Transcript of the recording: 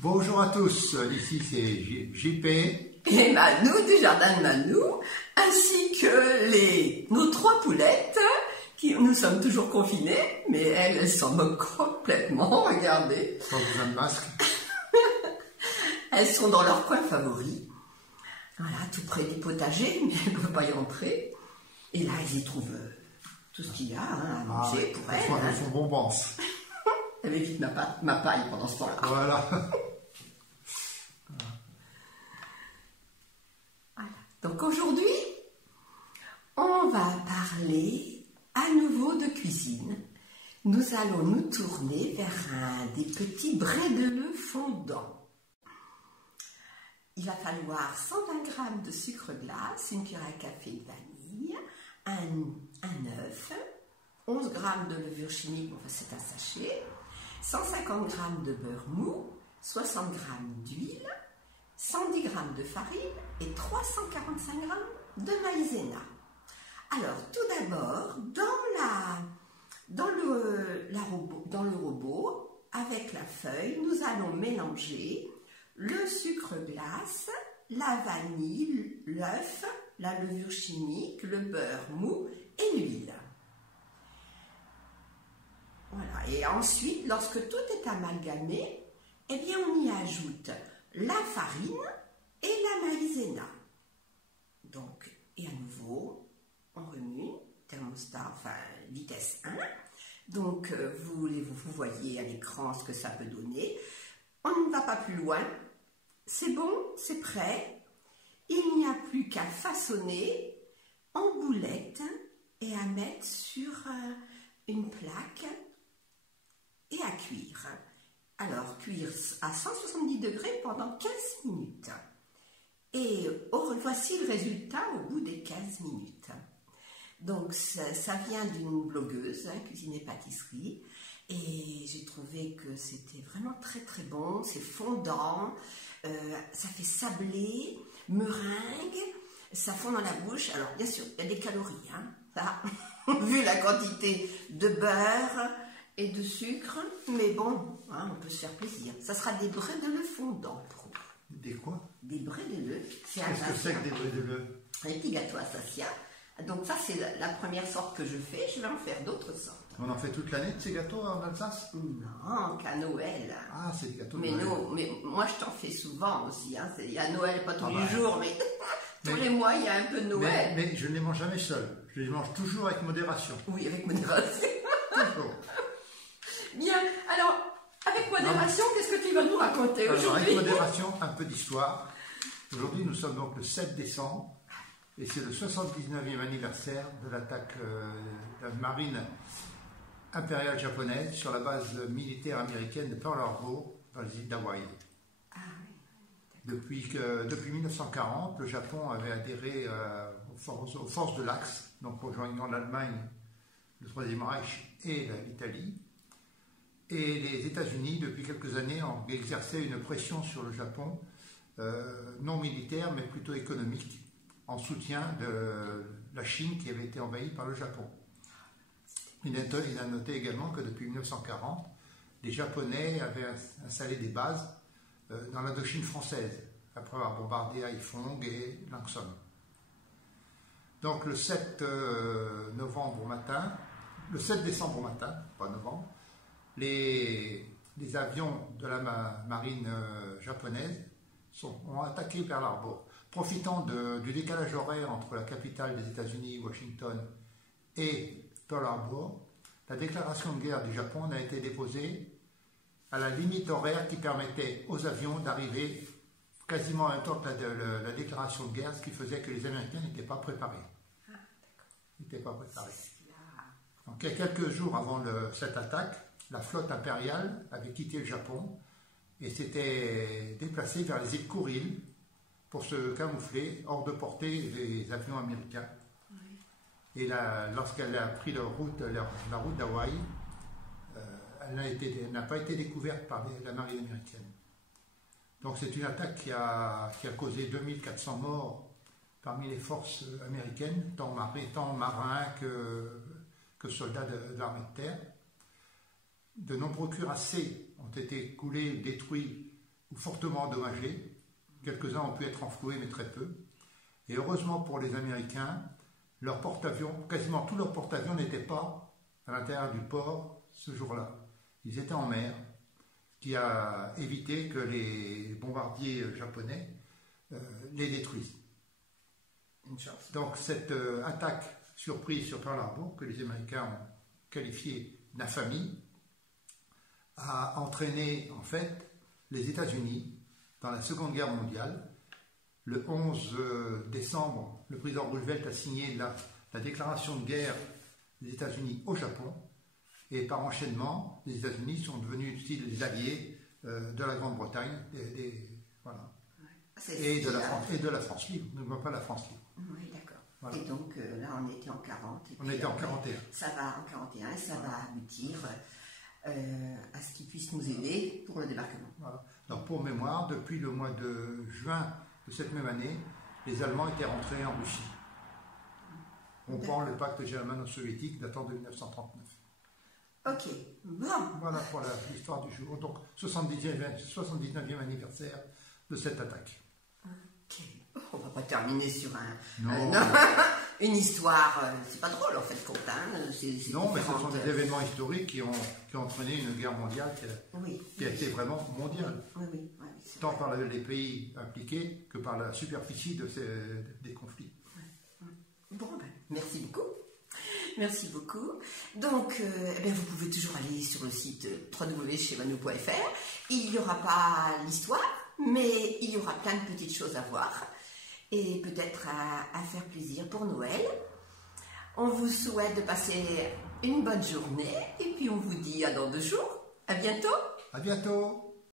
Bonjour à tous, ici c'est JP et Manou du jardin de Manou, ainsi que nos 3 poulettes, nous sommes toujours confinées, mais elles s'en moquent complètement, regardez. sans besoin de masque. Elles sont dans leur coin favori, voilà, tout près du potager, mais elles ne peuvent pas y rentrer. Et là, elles y trouvent tout ce qu'il y a à manger pour elles. Elles sont bonbons. Elle évite ma paille pendant ce temps-là. Voilà. Donc aujourd'hui, on va parler à nouveau de cuisine. Nous allons nous tourner vers un des petits brédeleux fondants. Il va falloir 120 g de sucre glace, une cuillère à café de vanille, un œuf, 11 g de levure chimique, enfin c'est un sachet, 150 g de beurre mou, 60 g d'huile, 110 g de farine et 345 g de maïzena. Alors, tout d'abord, dans le robot, avec la feuille, nous allons mélanger le sucre glace, la vanille, l'œuf, la levure chimique, le beurre mou et l'huile. Voilà. Et ensuite, lorsque tout est amalgamé, eh bien, on y ajoute la farine et la maïzena. Donc, et à nouveau, on remue, thermostat, enfin vitesse 1. Donc, vous voyez à l'écran ce que ça peut donner. On ne va pas plus loin. C'est bon, c'est prêt. Il n'y a plus qu'à façonner en boulettes et à mettre sur une plaque et à cuire. Alors, cuire à 170 degrés pendant 15 minutes. Et voici le résultat au bout des 15 minutes. Donc, ça vient d'une blogueuse, Cuisine et Pâtisserie. Et j'ai trouvé que c'était vraiment très très bon. C'est fondant, ça fait sablé, meringue, ça fond dans la bouche. Alors, bien sûr, il y a des calories, hein, ça, vu la quantité de beurre et de sucre, mais bon, hein, on peut se faire plaisir. Ça sera des brédeleux fondants pour vous. Des quoi? Des brédeleux. Qu'est-ce que c'est que des brédeleux? Un petit gâteau Alsacien. Donc ça, c'est la première sorte que je fais. Je vais en faire d'autres sortes. On en fait toute l'année de ces gâteaux en Alsace? Non, qu'à Noël. Ah, c'est des gâteaux de mais Noël. mais moi, je t'en fais souvent aussi. Hein. Il y a Noël, pas tous les jours, mais tous les mois, il y a un peu de Noël. Mais je ne les mange jamais seul. Je les mange toujours avec modération. Oui, avec modération. Toujours. Bien, alors, avec modération, qu'est-ce que tu vas nous raconter aujourd'hui? Avec modération, un peu d'histoire. Aujourd'hui, nous sommes donc le 7 décembre et c'est le 79e anniversaire de l'attaque de la marine impériale japonaise sur la base militaire américaine de Pearl Harbor dans les îles d'Hawaï. Ah, oui. Depuis 1940, le Japon avait adhéré aux forces de l'Axe, donc rejoignant l'Allemagne, le Troisième Reich et l'Italie. Et les États-Unis, depuis quelques années, ont exercé une pression sur le Japon, non militaire, mais plutôt économique, en soutien de la Chine qui avait été envahie par le Japon. Il a noté également que depuis 1940, les Japonais avaient installé des bases dans l'Indochine française, après avoir bombardé Haiphong et Lanxon. Donc le 7 décembre au matin, pas novembre, les avions de la marine japonaise ont attaqué Pearl Harbor. Profitant du décalage horaire entre la capitale des États-Unis, Washington, et Pearl Harbor, la déclaration de guerre du Japon a été déposée à la limite horaire qui permettait aux avions d'arriver quasiment en même temps que la déclaration de guerre, ce qui faisait que les Américains n'étaient pas préparés. Donc, quelques jours avant cette attaque, la flotte impériale avait quitté le Japon et s'était déplacée vers les îles Kuril pour se camoufler hors de portée des avions américains. Oui. Et lorsqu'elle a pris la route d'Hawaï, elle n'a pas été découverte par la marine américaine. Donc c'est une attaque qui a causé 2400 morts parmi les forces américaines, tant marins que soldats de l'armée de terre. De nombreux cuirassés ont été coulés, détruits ou fortement endommagés. Quelques-uns ont pu être enfloués, mais très peu. Et heureusement pour les Américains, leurs porte-avions, quasiment tous leurs porte-avions n'étaient pas à l'intérieur du port ce jour-là. Ils étaient en mer, ce qui a évité que les bombardiers japonais les détruisent. Une chance. Donc cette attaque surprise sur Pearl Harbor, que les Américains ont qualifiée d'infamie, a entraîné en fait les États-Unis dans la Seconde Guerre mondiale. Le 11 décembre, le président Roosevelt a signé la déclaration de guerre des États-Unis au Japon, et par enchaînement, les États-Unis sont devenus aussi les alliés de la Grande-Bretagne, voilà. Et de la France libre, ne pas la France libre. Oui, d'accord. Voilà. Et donc là, on était en 40. On était en 41. Ça va en 41, ça va aboutir à ce qui puisse nous aider pour le débarquement. Voilà. Alors pour mémoire, depuis le mois de juin de cette même année, les Allemands étaient rentrés en Russie. On prend le pacte germano-soviétique datant de 1939. Ok, bon. Voilà pour l'histoire du jour. Donc 79e anniversaire de cette attaque. Ok, on va pas terminer sur Non. une histoire, c'est pas drôle en fait, compte. Non, mais ce sont des événements historiques qui ont entraîné une guerre mondiale qui a été vraiment mondiale. Oui, tant par les pays impliqués que par la superficie des conflits. Bon, merci beaucoup. Merci beaucoup. Donc, vous pouvez toujours aller sur le site www.chevanou.fr. Il n'y aura pas l'histoire, mais il y aura plein de petites choses à voir et peut-être à faire plaisir pour Noël. On vous souhaite de passer une bonne journée et puis on vous dit à dans 2 jours. À bientôt. À bientôt.